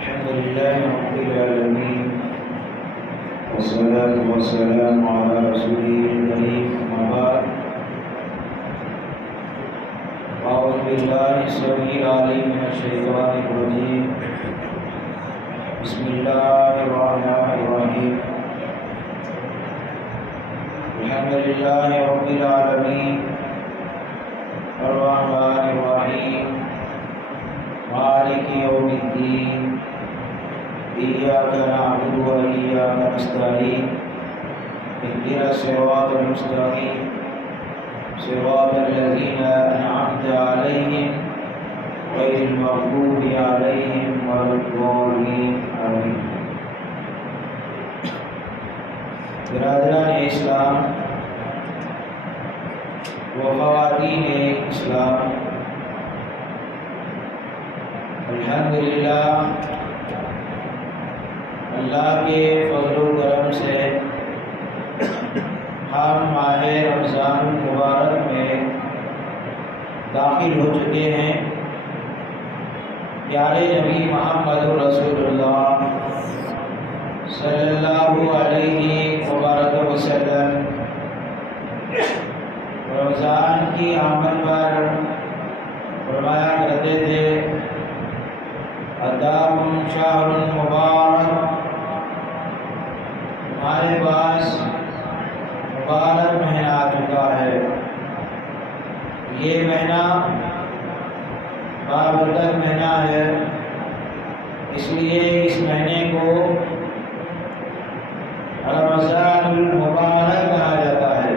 الحمد لله رب العالمين والصلاة والسلام على رسوله الكريم أما بعد أعوذ بالله السميع العليم من الشيطان الرجيم بسم الله الرحمن الرحيم الحمد لله رب العالمين الرحمن الرحيم مالك يوم الدين إياك نعبد وإياك نستعين اهدنا الصراط المستقيم صراط الذين أنعمت عليهم غير المغضوب عليهم ولا الضالين آمين۔ برادران اسلام و خواتین اسلام، الحمدللہ اللہ کے فضل و کرم سے ہم ماہ رمضان المبارک میں داخل ہو چکے ہیں۔ پیارے نبی محمد رسول اللہ صلی اللہ علیہ وبارک وسلم رمضان کی آمد پر فرمایا کرتے تھے اتاکم شہر مبارک، ہمارے پاس مبارک مہینہ آ چکا ہے۔ یہ مہینہ بابرکت مہینہ ہے، اس لیے اس مہینے کو رمضان المبارک کہا جاتا ہے۔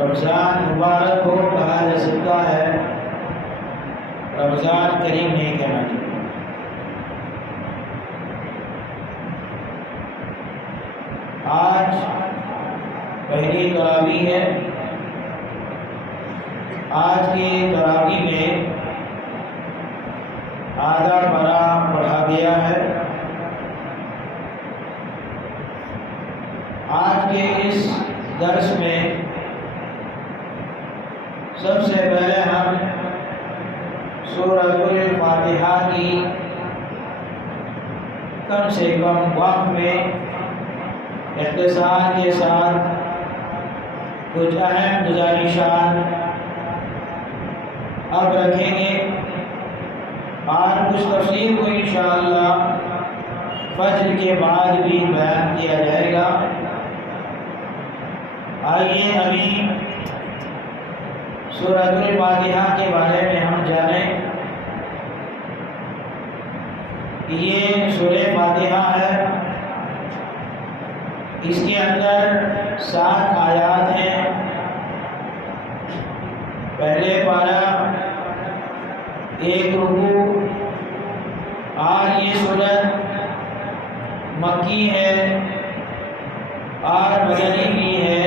رمضان مبارک کو کہا جا سکتا ہے، رمضان کریم نہیں کہنا چاہیے۔ آج پہلی تراویح ہے۔ آج کی تراویح میں آدھا پارہ پڑھا گیا ہے۔ آج کے اس درس میں سب سے پہلے ہم سورۃ الفاتحہ کی کم سے کم وقت میں اختصار کے ساتھ کچھ اہم گزارشات اب رکھیں گے اور کچھ تفصیل کو انشاءاللہ فجر کے بعد بھی بیان کیا جائے گا۔ آئیے ابھی سورۃ الفاتحہ کے بارے میں ہم جانیں۔ یہ سورہ فاتحہ ہے، اس کے اندر 7 آیات ہیں۔ پہلے پارہ 1 رکوع، اور یہ سورت مکی ہے اور مدنی بھی ہے،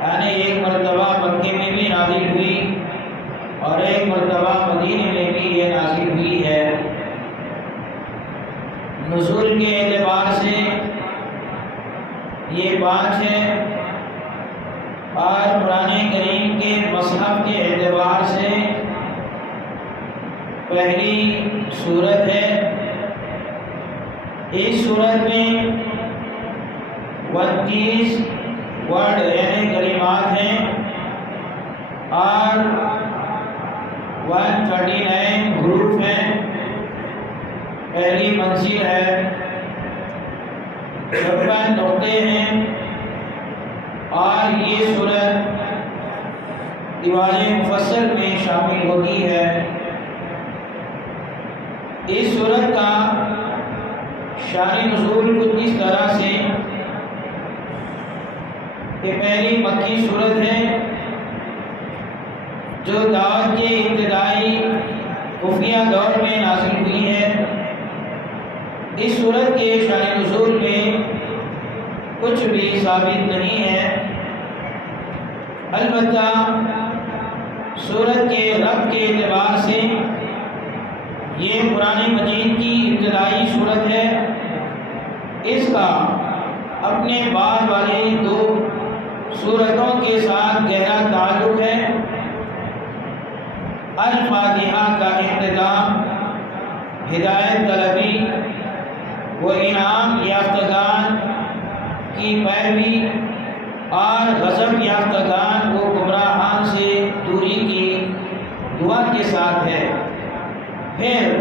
یعنی ایک مرتبہ مکے میں بھی نازل ہوئی اور ایک مرتبہ مدینے میں بھی یہ نازل ہوئی ہے۔ نزول کے اعتبار سے یہ 5 ہے، اور قرآن کریم کے مصحف کے اعتبار سے پہلی سورت ہے۔ اس سورت میں 29 ورڈ یعنی کلمات ہیں اور 139 حروف ہیں۔ پہلی منزل ہے، 56 نقطے ہیں، اور یہ سورت دیوار مفصل میں شامل ہوتی ہے۔ اس سورت کا شان نزول کچھ اس طرح سے کہ پہلی مکی سورت ہے جو دعوت کے ابتدائی خفیہ دور میں نازل ہوئی ہے۔ اس سورت کے شان نزول میں کچھ بھی ثابت نہیں ہے، البتہ سورت کے رب کے اعتبار سے یہ قرآن مجید کی ابتدائی سورت ہے۔ اس کا اپنے بعد والی 2 سورتوں کے ساتھ گہرا تعلق ہے۔ الفاتحہ کا اختتام ہدایت طلبی و انعام یافتگان کی پیروی اور غضب یافتگان کو گمراہان سے دوری کی دعا کے ساتھ ہے۔ پھر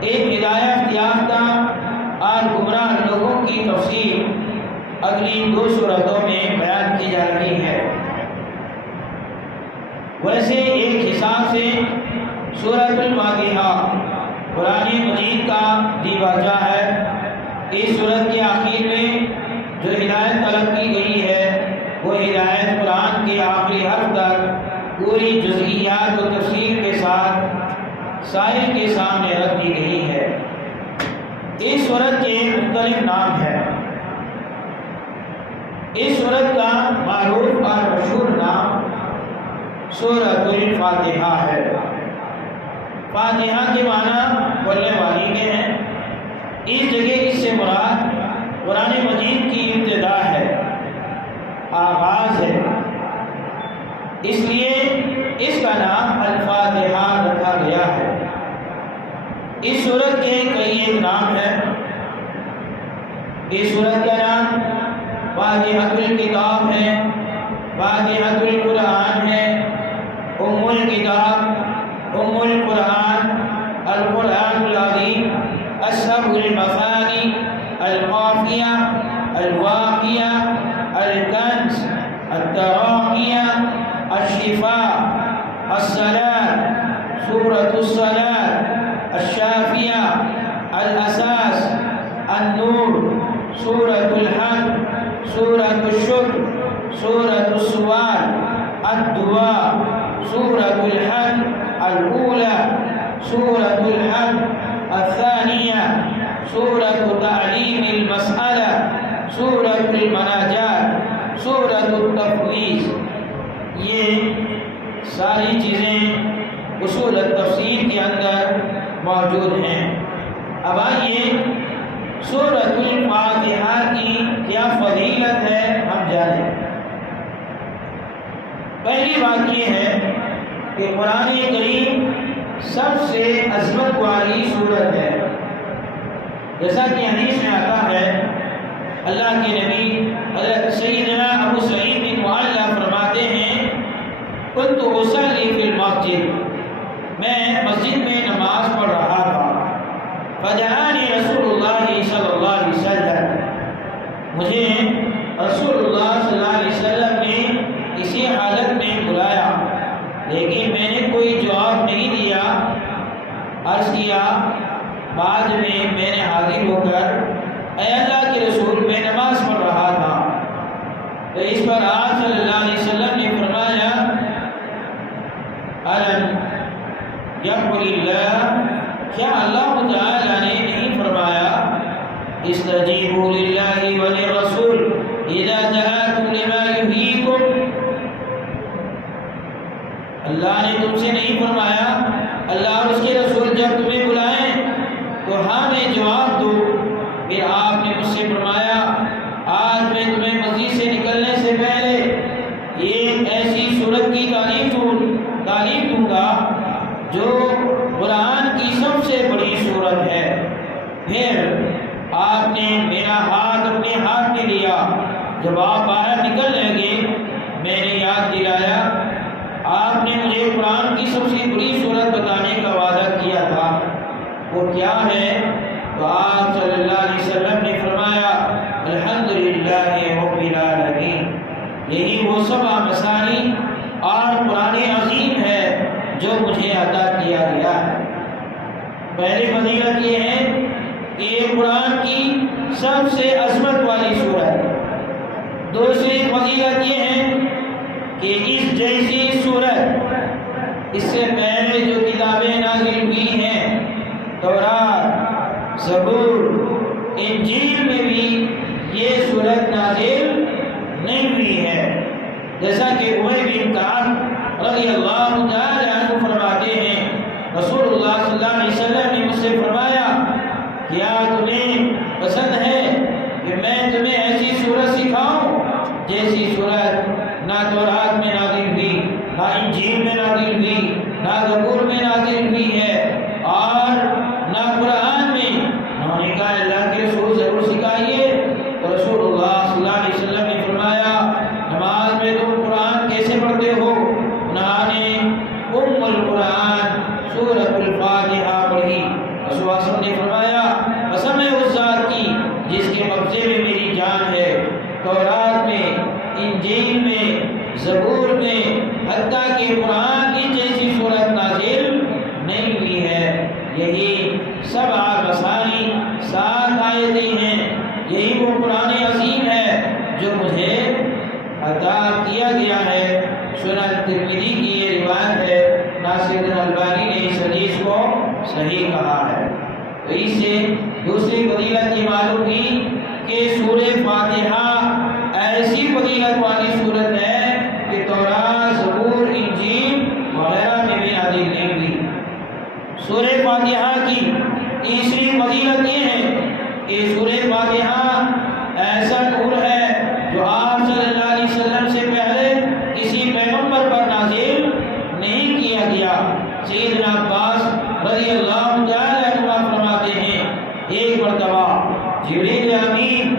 ایک ہدایت یافتہ اور گمراہ لوگوں کی تفصیل اگلی 2 صورتوں میں بیان کی جا رہی ہے۔ ویسے ایک حساب سے سورۃ الفاتحہ قرآن مجید کا دیباچہ ہے۔ اس سورت کے آخر میں جو ہدایت طلب کی گئی ہے وہ ہدایت قرآن کے آخری حرف تک پوری جزئیات و تفصیل کے ساتھ سائل کے سامنے رکھ دی گئی ہے۔ اس سورت کے مختلف نام ہیں۔ اس سورت کا معروف اور مشہور نام سورۃ الفاتحہ ہے۔ فاتحہ کے معنی بولنے والی کے ہیں۔ اس جگہ اس سے مراد قرآن مجید کی ابتدا ہے، آغاز ہے، اس لیے اس کا نام الفاتحہ رکھا گیا ہے۔ اس سورت کے کئی ایک نام ہیں۔ اس سورت کا نام فاتحۃ الکتاب ہے، فاتحۃ القرآن ہے، ام الکتاب، ام القرآن، القرآن العظیم، السبع المثانی، القافیہ، الواقیہ، الکنز، التراقیہ، الشفاء، الصلاة، سورۃ الصلاة، الشافیہ، الاساس، النور، سورۃ الحج، سورۃ الشکر، سورۃ السوال، الدعاء، سورۃ الحج الاولى، سورۃ الحج الثانیہ، سورۃ تعلیم المسألہ، سورۃ المناجات، سورۃ التفویض۔ یہ ساری چیزیں اصول التفسیر کے اندر موجود ہیں۔ اب آئیے سورۃ الفاتحہ کی کیا فضیلت ہے ہم جانیں۔ پہلی بات یہ ہے کہ قرآن کریم سب سے عظمت والی سورت ہے۔ جیسا کہ حدیث میں آتا ہے، اللہ کے نبی حضرت سیدنا ابو سعید بن معلّہ فرماتے ہیں، كنت اصلی فی المسجد، میں مسجد میں نماز پڑھ رہا تھا، فجاءنی رسول اللہ صلی اللہ علیہ وسلم، مجھے رسول اللہ صلی اللہ علیہ وسلم نے اسی حالت میں بلایا، لیکن میں نے کوئی جواب نہیں دیا۔ عرض کیا، بعد میں نے حاضر ہو کر، اے اللہ کے رسول، میں نماز پڑھ رہا تھا۔ تو اس پر آپ صلی اللہ علیہ وسلم نے فرمایا، الم یقل اللہ، کیا اللہ تعالیٰ نے نہیں فرمایا، استجیبوا للہ وللرسول اذا دعاکم لما یحییکم، اللہ نے تم سے نہیں فرمایا اللہ اور اس کے رسول جب تمہیں بلائیں تو ہاں میں جواب دو۔ پھر آپ نے مجھ سے فرمایا، آج میں تمہیں مسجد سے نکلنے سے پہلے ایک ایسی سورت کی تعلیم دوں گا جو قرآن کی سب سے بڑی سورت ہے۔ پھر آپ نے میرا ہاتھ اپنے ہاتھ میں لیا، جب آپ باہر نکل لگے میں نے یاد دلایا، آپ نے مجھے قرآن کی سب سے بڑی سورت بتانے کا وعدہ کیا تھا، وہ کیا ہے؟ تو آپ صلی اللہ علیہ وسلم نے فرمایا، الحمدللہ رب العالمین، یہی وہ 7 مثانی اور قرآن عظیم ہے جو مجھے عطا کیا گیا ہے۔ پہلی فضیلت یہ ہے کہ یہ قرآن کی سب سے عظمت والی سورت۔ دوسری فضیلت یہ ہے کہ اس جیسی سورت اس سے پہلے جو کتابیں نازل ہوئی ہیں، تورات، زبور، انجیل میں بھی یہ سورت نازل نہیں ہوئی ہے۔ جیسا کہ ابی بن کعب رضی اللہ تعالی عنہ فرماتے ہیں، رسول اللہ صلی اللہ علیہ وسلم نے مجھ سے فرمایا، کیا تمہیں پسند ہے کہ میں تمہیں ایسی سورت سکھاؤں جیسی سورت نہ تورات میں نازل ہوئی، نہ انجیل میں نازل ہوئی، نہ زبور میں نازل ہوئی ہے، اور نہ الفاتحہ پڑھی۔ رسول اللہ صلی اللہ علیہ وسلم نے فرمایا قسم ہے اس ذات کی جس کے قبضے میں میری جان ہے، تورات میں، انجیل میں، زبور میں، حتیٰ کہ قرآن کی جیسی صورت نازل نہیں ہوئی ہے۔ یہی 7 مثانی 7 آیتیں ہیں، یہی وہ قرآن عظیم ہے جو مجھے عطا کیا گیا ہے۔ سنن ترمذی کی یہ روایت ہے، ناصر البانی نے اس حدیث کو صحیح کہا ہے۔ تو اس سے دوسری فضیلت یہ معلوم ہوئی کہ سورہ فاتحہ ایسی فضیلت والی سورت ہے کہ تورات، زبور، انجیل وغیرہ میں بھی نازل نہیں ہوئی۔ سورہ فاتحہ کی تیسری فضیلت یہ ہے کہ سورہ فاتحہ ایسا نور ہے جو آپ صلی اللہ علیہ وسلم سے پہلے کسی پیغمبر پر نازل نہیں کیا گیا۔ سیدنا عباس رضی اللہ تعالی عنہ فرماتے ہیں ایک مرتبہ جبریل امین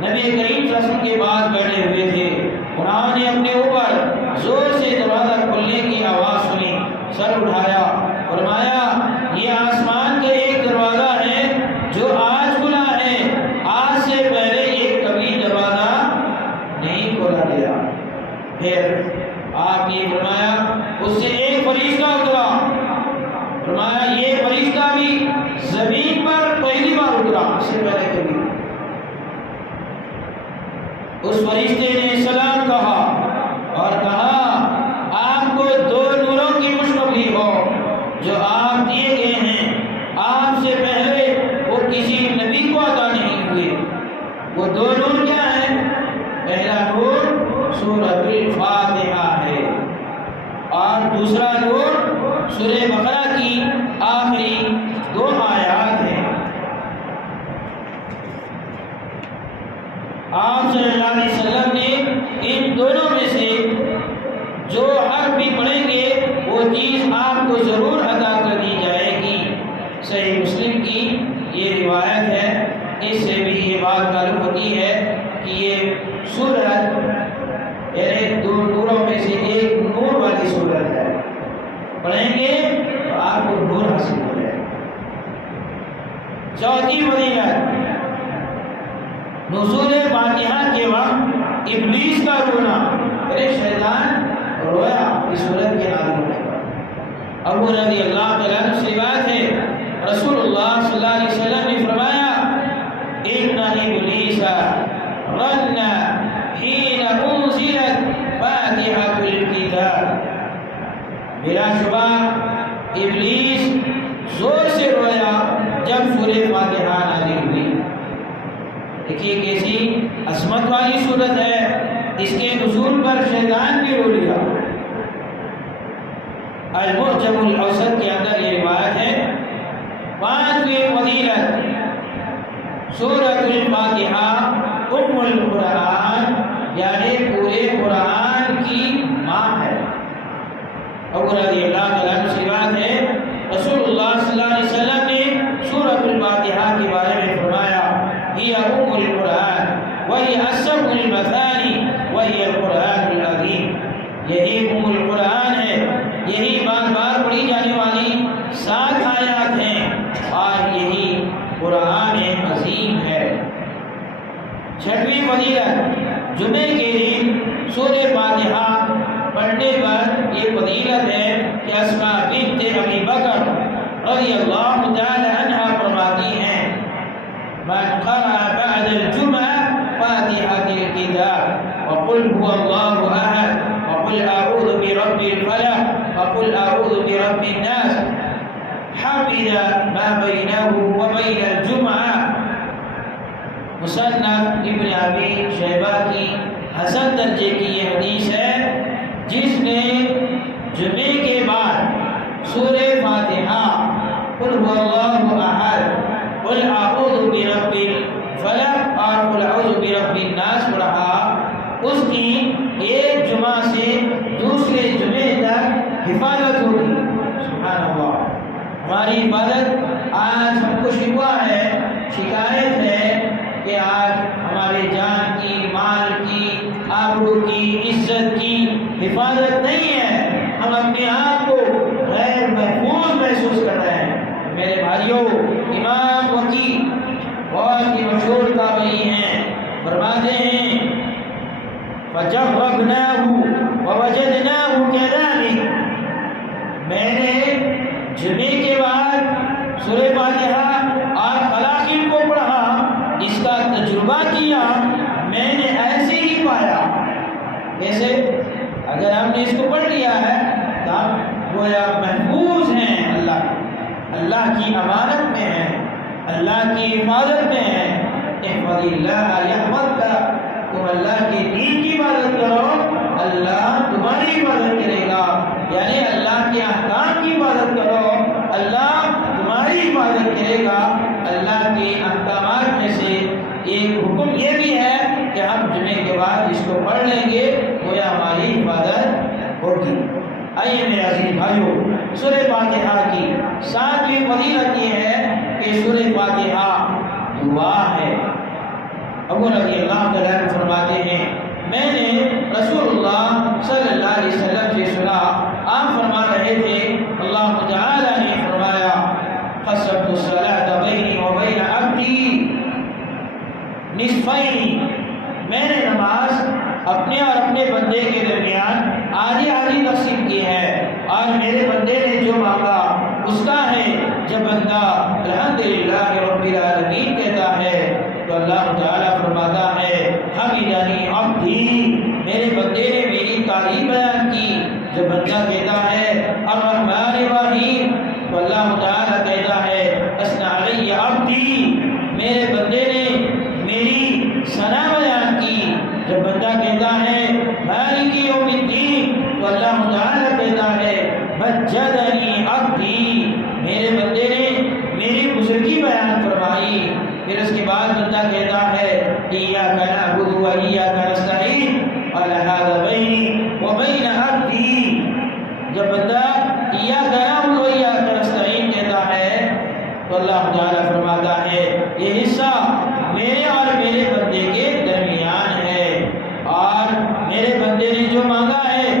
نبی کریم صلی اللہ علیہ وسلم کے بعد بیٹھے ہوئے تھے، انہوں نے اپنے اوپر زور سے دروازہ کھلنے کی آواز سنی، سر اٹھایا، فرمایا یہ آسمان کا ایک دروازہ ہے جو آج کھلا ہے، آج سے پہلے ایک کبھی دروازہ نہیں کھولا گیا۔ پھر آپ نے فرمایا اس سے ایک فرشتہ اترا، فرمایا یہ فرشتہ بھی زمین پر پہلی بار اترا، اس سے پہلے کبھی۔ اس فرشتے نے سلام کہا اور کہا آپ کو 2 نوروں کی خوشخبری ہو جو آپ دیے گئے ہیں، آپ سے پہلے وہ کسی نبی کو عطا نہیں ہوئے۔ وہ 2 نور کیا ہیں؟ پہلا نور سورۃ الفاتحہ ہے اور دوسرا نور سورہ بقرہ کی آخری 2 آیات ہیں۔ آپ صلی اللہ علیہ وسلم نے ان دونوں میں سے جو حرف بھی پڑھیں گے وہ چیز آپ کو ضرور عطا کر دی جائے گی۔ صحیح مسلم کی یہ روایت ہے، اس سے بھی یہ بات معلوم ہوتی ہے کہ یہ سورت یعنی 2 نوروں میں سے ایک نور والی سورت ہے، پڑھیں گے تو آپ کو نور حاصل ہو جائے۔ چوتھی فضیلت نزول فاتحہ کے وقت ابلیس کا رونا، ارے شیطان رویا اس سورت کے نازل ہونے پر۔ ابو رضی اللہ تعالیٰ عنہ سے بات ہے رسول اللہ صلی اللہ علیہ وسلم نے فرمایا ان ابلیس رن حین انزلت فاتحۃ الکتاب، بلا شبہ ابلیس زور سے رویا جب سورہ فاتحہ نازل ہوئی۔ دیکھیے کیسی عظمت والی صورت ہے، اس کے نزول پر شیطان بھی رو لیا۔ المعجم الاوسط کے اندر یہ روایت ہے۔ 5ویں فضیلت سورۃ الفاتحہ ام القرآن، یعنی پورے قرآن کی ماں ہے۔ ابو رضی اللہ تعالیٰ عنہ سے بات ہے رسول اللہ صلی اللہ علیہ وسلم نے سورۃ الفاتحہ کے بارے میں فرمایا ہی ام القرآن وہی السبع المثانی وہی القرآن العظیم، یہی ام القرآن ہے، یہی بار بار پڑھی جانے والی 7 آیات ہیں اور یہی قرآن عظیم ہے۔ 6ویں فضیلت جمعے کے دن سورہ فاتحہ پڑھنے پر یہ فضیلت ہے کہ اسماء بنت ابی بکر رضی اللہ تعالی عنہ فرماتی ہیں من قرأ بعد الجمعہ فاتحة الكتاب وقل هو الله أحد وقل أعوذ برب الفلق وقل أعوذ برب الناس حفظ ما بينه وبين الجمعة۔ مصنف ابن ابی شیبہ کی حسن درجے کی یہ حدیث ہے، جس نے جمعے کے بعد سورہ فاتحہ قل هو الله أحد قل اعوذ برب الفلق اور قل اعوذ برب الناس پڑھا، اس کی ایک جمعہ سے دوسرے جمعے تک حفاظت ہوگی۔ سبحان اللہ، ہماری حفاظت آج ہم کو شکوہ ہے، شکایت ہے کہ آج ہمارے جان کی، مال کی، آبرو کی، عزت کی حفاظت نہیں ہے، ہم اپنے آپ کو غیر محفوظ محسوس کر رہے ہیں۔ بھائیوں امام وکی بہت ہی مشہور تابعی ہیں، فرماتے ہیں فَجَرَّبْنَاهُ وَوَجَدْنَاهُ كَذَلِكَ، میں نے جمعے کے بعد سورہ فاتحہ اور خلاقین کو پڑھا، اس کا تجربہ کیا، میں نے ایسے ہی پایا۔ جیسے اگر ہم نے اس کو پڑھ لیا ہے تو ہم گویا محفوظ ہیں، اللہ کی امانت میں ہیں، اللہ کی حفاظت میں ہیں۔ احفظ اللہ یحفظک، تم اللہ کے دین کی حفاظت کرو، اللہ تمہاری حفاظت کرے گا، یعنی اللہ کے احکام کی حفاظت کرو، اللہ تمہاری حفاظت کرے گا۔ اللہ کے احکامات میں سے ایک حکم یہ بھی ہے کہ ہم جمعے کے بعد اس کو پڑھ لیں گے، گویا ہماری حفاظت ہوگی۔ آئیے میرے عزیز بھائیوں، سورہ فاتحہ کی ساتویں فضیلت یہ ہے کہ سورہ فاتحہ دعا ہے۔ ابو رضی اللہ تعالیٰ فرماتے ہیں میں نے رسول اللہ صلی اللہ علیہ وسلم سے سنا، آپ فرما رہے تھے اللہ تعالیٰ نے فرمایا قسمت الصلاۃ بینی و بین عبدی نصفین، میں نے نماز اپنے اور اپنے بندے کے درمیان آدھی آدھی تقسیم کی ہے، اور میرے بندے نے جو مانگا اس کا ہے۔ جب بندہ الحمدللہ رب العالمین کہتا ہے تو اللہ تعالیٰ فرماتا ہے حمیدنی عبدی، میرے بندے نے میری تعریف بیان کی۔ جب بندہ کہتا ہے الرحمن الرحیم تو اللہ تعالیٰ کہتا ہے اثنی علی عبدی، میرے بندے نے میری ثنا بیان کی۔ جب بندہ کہتا ہے مالک یوم الدین تو اللہ تعالیٰ کہتا ہے مجدنی عبدی، میرے بندے نے میری بزرگی بیان فرمائی۔ پھر اس کے بعد بندہ کہتا ہے ایاک نعبد و ایاک نستعین قال ھذا بینی و بین عبدی، جب بندہ ایاک نعبد و ایاک نستعین کہتا ہے تو اللہ تعالیٰ فرماتا ہے یہ حصہ میرے اور میرے بندے کے درمیان ہے، اور میرے بندے نے جو مانگا ہے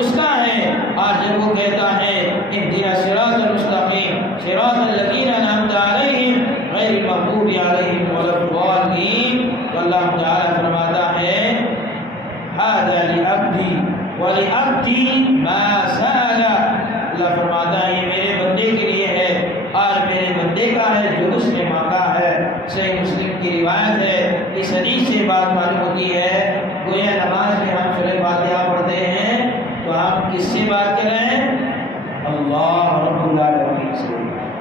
اس کا ہے۔ اور جب وہ کہتا ہے اهدنا الصراط المستقیم صراط الذین انعمت علیہم غیر المغضوب علیہم ولا الضالین، تو اللہ تعالیٰ فرماتا ہے ھذا لعبدی ولعبدی ما سأل، اللہ فرماتا ہے یہ میرے بندے کے لیے ہے اور میرے بندے کا ہے جو اس نے مانگا ہے۔ صحیح مسلم کی روایت ہے، اس حدیث سے بات معلوم ہوتی ہے گویا نماز میں ہم سورہ فاتحہ پڑھتے ہیں تو ہم کس سے بات کر رہے ہیں؟ اللہ رب العالمین سے،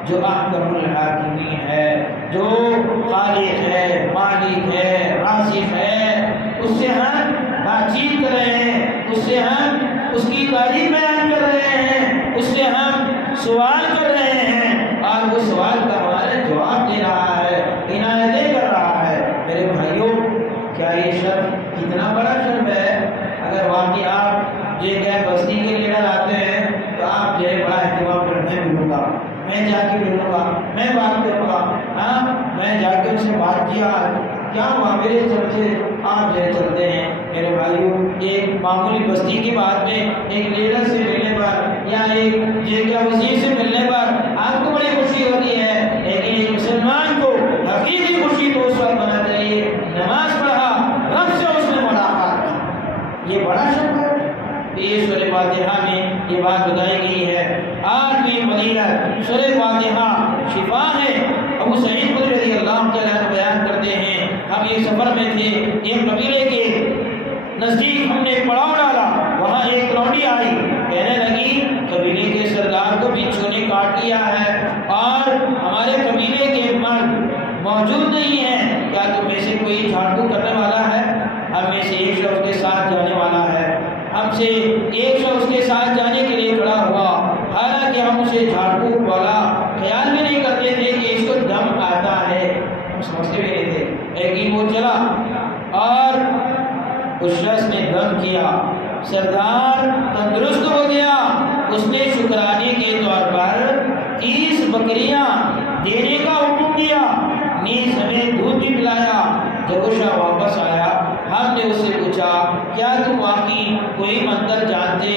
جو احکم الحاکمین ہے، جو خالق ہے، مالک ہے، رازق ہے، اس سے ہم بات چیت کر رہے ہیں، اس سے ہم اس کی تعریف بیان کر رہے ہیں، اس سے ہم سوال کر رہے ہیں، اور وہ سوال کا ہمارا جواب دے رہا ہے، عنایتیں کر رہا ہے۔ میرے بھائیوں، کیا یہ شرف کتنا بڑا شرف ہے؟ اگر واقعی آپ یہ کہ بستی کے لیڈر آتے ہیں تو آپ جو ہے بڑا اہتمام کرنے ملوں گا، میں جا کے ملوں گا، میں بات کروں گا، ہاں میں جا کے ان سے بات کیا کیا ہوا میرے چلتے آپ جو چلتے ہیں۔ میرے بھائیوں، ایک معمولی بستی کی بات میں ایک لیڈر سے ملنے پر یا ایک وزیر سے ملنے پر آپ کو بڑی خوشی ہوتی ہے، لیکن ایک مسلمان کو حقیقی خوشی تو اس وقت ہونا چاہیے نماز پڑھا، رب سے اس نے ملاقات کی، یہ بڑا شرف ہے۔ یہ سورہ فاتحہ میں یہ بات بتائی گئی ہے۔ آٹھویں فضیلت سورہ فاتحہ شفا ہے۔ ابو سعید خدری رضی اللہ تعالیٰ عنہ بیان کرتے ہیں ہم ایک سفر میں تھے، ایک قبیلے کے نزدیک ہم نے پڑاؤ ڈالا، وہاں ایک لونڈی آئی، کہنے لگی قبیلے کے سردار کو بچھو نے کاٹ لیا ہے اور ہمارے قبیلے کے مرد موجود نہیں ہیں، کیا تم میں سے کوئی جھاڑو کرنے والا ہے؟ ہم میں سے ایک شخص کے ساتھ جانے والا ہے، ہم سے ایک شخص کے ساتھ جانے کے لیے کھڑا ہوا، حالانکہ ہم اسے جھاڑو والا خیال بھی نہیں کرتے تھے کہ اس کو دم آتا ہے، ہم سمجھتے بھی نہیں تھے، لیکن وہ چلا اور اس شخص نے دم کیا، سردار تندرست ہو گیا، اس نے شکرانے کے طور پر 30 بکریاں دینے کا حکم دیا، نیز ہمیں دودھ بھی پلایا۔ جب وہ شاہ واپس آیا ہم نے اس سے پوچھا کیا تم واقعی کوئی منتر جانتے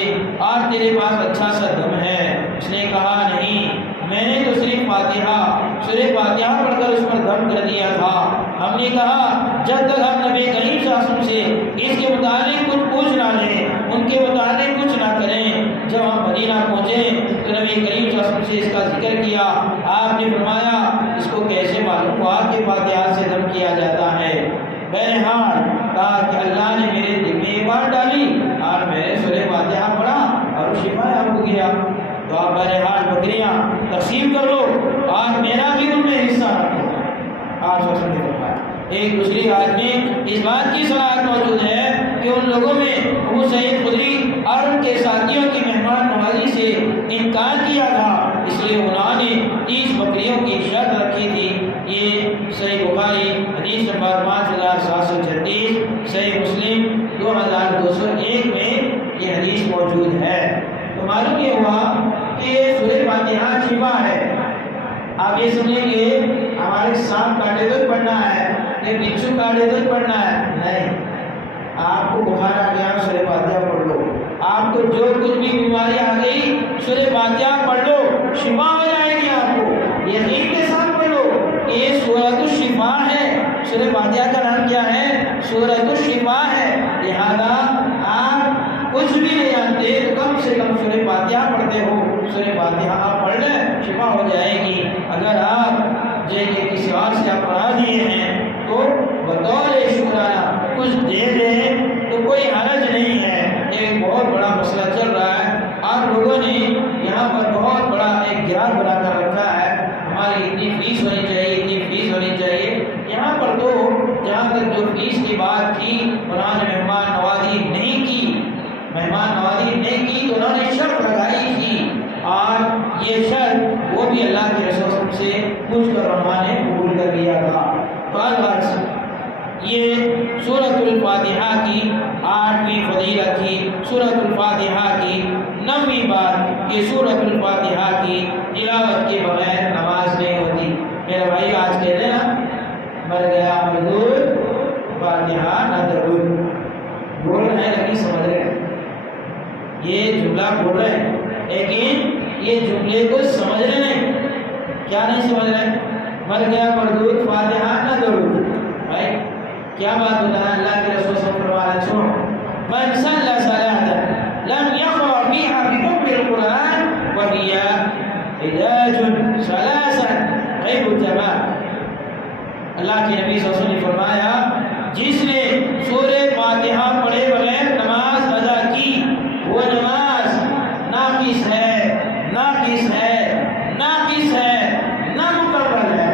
اور تیرے پاس اچھا سا دم ہے؟ اس نے کہا نہیں، میں نے تو صرف فاتحہ سورہ فاتحہ پڑھ کر اس پر دم کر دیا تھا۔ ہم نے کہا جب تک ہم نبی کریم صلی اللہ علیہ وسلم سے اس کے متعلق کچھ پوچھ نہ لیں، ان کے متعلق کچھ نہ کریں۔ جب ہم مدینہ پہنچے تو نبی کریم صلی اللہ علیہ وسلم سے اس کا ذکر کیا۔ آپ نے فرمایا اس کو کیسے معلوم ہوا کہ فاتحہ سے دم کیا جاتا ہے؟ بہرحال کہا کہ اللہ نے میرے دل میں یہ بات ڈالی اور میں نے سورہ فاتحہ پڑھا اور شفا آپ کو گیا۔ تو آپ بہرحال بکریاں تقسیم کر لو اور میرا بھی ان میں حصہ رکھو۔ آپ سب نے فرمایا۔ ایک دوسری آیت میں اس بات کی صلاحیت موجود ہے کہ ان لوگوں میں ابو سعید خدری اور ان کے ساتھیوں کی مہمان نوازی سے انکار کیا تھا، اس لیے انہوں نے 30 بکریوں کی شرط رکھی تھی۔ یہ صحیح بخاری حدیث نمبر 5736، صحیح مسلم 2201 میں یہ حدیث موجود ہے۔ تو معلوم یہ ہوا کہ سورہ فاتحہ شفا ہے۔ آپ یہ سمجھیں گے ہمارے سانپ کاٹے تو پڑھنا ہے کہ بچھو کاٹے تو پڑھنا ہے، نہیں۔ آپ کو بخار آ گیا سورہ فاتحہ پڑھ لو، آپ کو جو کچھ بھی بیماری آ گئی سورہ فاتحہ پڑھ لو، شفا ہو جائے گی۔ آپ کو یقین کے ساتھ پڑھ لو کہ یہ سورۃ الشفا ہے۔ سورہ فاتحہ کا نام کیا ہے؟ سورۃ الشفا ہے۔ لہذا آپ کچھ بھی نہیں جانتے تو کم سے کم سورہ فاتحہ پڑھتے ہو، سورہ فاتحہ آپ پڑھ لیں، شفا ہو جائے گی۔ اگر آپ جیسے کسی اور سے آپ پڑھا دیے ہیں تو بطور شکرانہ کچھ دے دیں تو کوئی حرج نہیں ہے۔ ایک بہت بڑا مسئلہ چل رہا ہے اور لوگوں نے یہاں پر بہت بڑا ایک گراف بنا کر رکھا ہے، ہماری اتنی فیس ہونی چاہیے، اتنی فیس ہونی چاہیے۔ یہاں پر تو جہاں تک جو فیس کی بات تھی انہوں نے مہمان نوازی نہیں کی، مہمان نوازی نہیں کی تو انہوں نے شرط لگائی تھی، اور یہ شرط وہ بھی اللہ کے رسول سے پوچھ کر انہوں نے قبول کر لیا تھا۔ یہ سورۃ الفاتحہ کی 8ویں فضیلت تھی۔ سورۃ الفاتحہ کی 9ویں بات کہ سورۃ الفاتحہ کی تلاوت کے بغیر نماز نہیں ہوتی۔ میرے بھائی آج کہتے ہیں نا مر گیا مردود فاتحہ نہ درود، بول رہے ہیں لیکن سمجھ رہے ہیں، یہ جملہ بول رہے ہیں لیکن یہ جملے کو سمجھ رہے نہیں۔ کیا نہیں سمجھ رہے؟ مر گیا مردود فاتحہ نہ درود، بھائی کیا بات بتانا؟ اللہ کے رسول صلی اللہ علیہ وسلم سنو، من صلی صلاۃ لم يقرأ فيها بأم القرآن وهي حجاج ثلاثا غير تمام۔ اللہ کے نبی صلی اللہ علیہ وسلم نے فرمایا جس نے سورہ فاتحہ پڑھے بغیر نماز ادا کی وہ نماز ناقص ہے، ناقص ہے، ناقص ہے، نامکمل ہے۔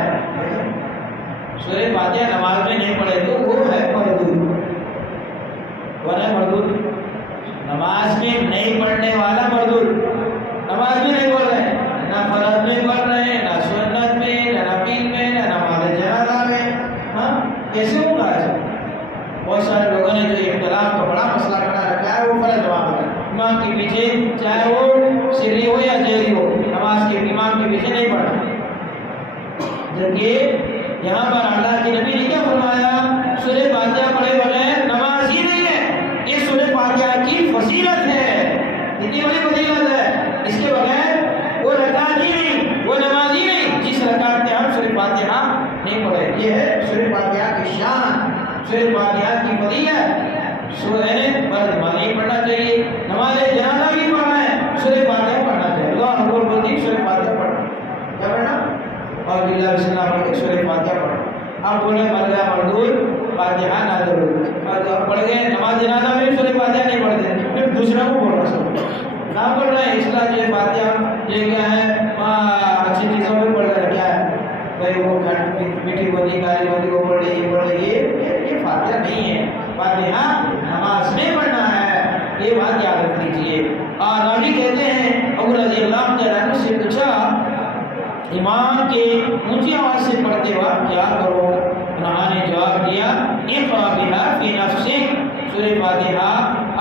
سورہ فاتحہ نماز میں نہیں پڑھے تو وہ ہے مردود، وہ ہے مردود۔ نماز میں نہیں پڑھنے والا مردود، نماز میں نہیں پڑھ رہے، نہ فرض میں پڑھ رہے، نہ سنت میں، نہ نفل میں، نہ نماز جنازہ میں، ہاں کیسے ہوگا ایسا؟ بہت سارے لوگوں نے جو اختلاف کا بڑا مسئلہ کھڑا رکھا ہے وہ فرض نماز ہے، امام کے پیچھے چاہے وہ سری ہو یا جیری ہو، نماز کے امام کے پیچھے نہیں پڑھنا۔ جبکہ یہاں پر اللہ کے نبی نے کیا فرمایا؟ سورہ فاتحہ پڑھے بغیر نماز ہی نہیں ہے، یہ سورہ فاتحہ کی فضیلت ہے، اتنی بڑی فضیلت ہے، اس کے بغیر وہ رکعت ہی نہیں، وہ نماز ہی نہیں جس رکعت میں ہم سورہ فاتحہ نہیں پڑھے۔ یہ ہے سورہ فاتحہ کی شان، سورہ فاتحہ کی فضیلت۔ سورہ فرض نماز نہیں پڑھنا چاہیے، نماز جنازہ بھی پڑھنا ہے، سورہ فاتحہ پڑھنا چاہیے۔ اللہ اکبر بولتی سورہ فاتحہ پڑھنا، کیا پڑھنا؟ اور بسم اللہ پڑھ کے سورہ فاتحہ پڑھنا۔ اب بولے مر گیا مردود فاتحہ نہ درود، پڑھ گئے نماز جنازہ میں سورہ فاتحہ نہیں پڑھتے، پھر دوسرا کو بول رہا سب نہ پڑھ رہے ہیں، اس طرح یہ فاتحہ یہ کیا ہے؟ اچھی چیزوں میں پڑھ رہے ہیں، کیا ہے بھائی وہ میٹھی بولی کالی بولی وہ پڑھ رہی پڑھ رہی یہ فاتحہ نہیں ہے، فاتحہ نماز میں پڑھنا ہے، یہ بات یاد رکھ لیجیے۔ اور راوی کہتے ہیں ابو رضی اللہ عنہ سے پوچھا امام کے اونچی آواز سے پڑھتے وقت کیا کرو؟ انہوں نے جواب دیا اقرأ بها فی نفسک، سورہ فاتحہ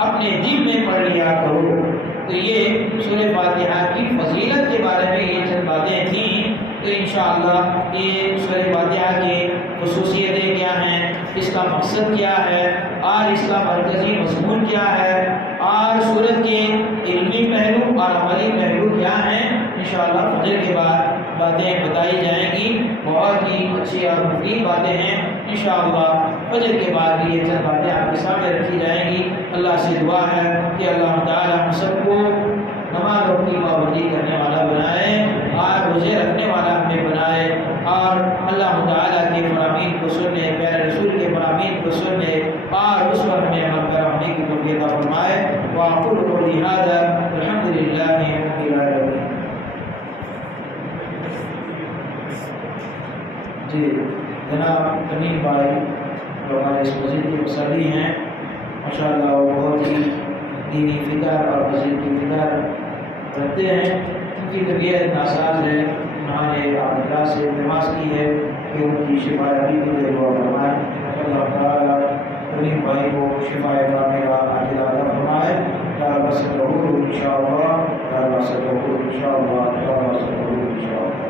اپنے دل میں پڑھ لیا کرو۔ تو یہ سورہ فاتحہ کی فضیلت کے بارے میں یہ چند باتیں تھیں۔ تو انشاءاللہ یہ سورہ فاتحہ کی خصوصیتیں کیا ہیں، اس کا مقصد کیا ہے اور اس کا مرکزی مضمون کیا ہے اور سورت کے علمی پہلو اور عملی پہلو کیا ہیں، انشاءاللہ فجر کے بعد باتیں بتائی جائیں گی، بہت ہی اچھی اور مفید باتیں ہیں۔ انشاءاللہ فجر کے بعد بھی یہ چند باتیں آپ کے سامنے رکھی جائیں گی۔ اللہ سے دعا ہے کہ اللہ تعالیٰ ہم سب کو نمازوں کی پابندی کرنے والا بنائے اور روزے رکھنے والا ہمیں بنائے، اور اللہ تعالیٰ کے فرامین کو سننے، پیارے رسول کے فرامین کو سننے اور اس پر ہمیں عمل پیرا ہونے کی توفیق عطا فرمائے۔ وأقول قولي هذا الحمد لله رب العالمين۔ جی جناب تمیم بھائی جو ہمارے اس مسجد کے مصلی ہیں، ماشاءاللہ وہ بہت ہی دینی فکر اور مسجد کی فکر رکھتے ہیں۔ ان کی طبیعت ناساز ہے، انہوں نے اللہ سے التماس کی ہے کہ ان کی شفا یابی کے لیے دعا فرمائے۔ اللہ تعالیٰ تمیم بھائی کو شفا یابی کا عاجل عطا فرمائے۔ لا بأس له إن شاء الله، لا بأس له إن شاء الله، لا بأس له إن شاء الله۔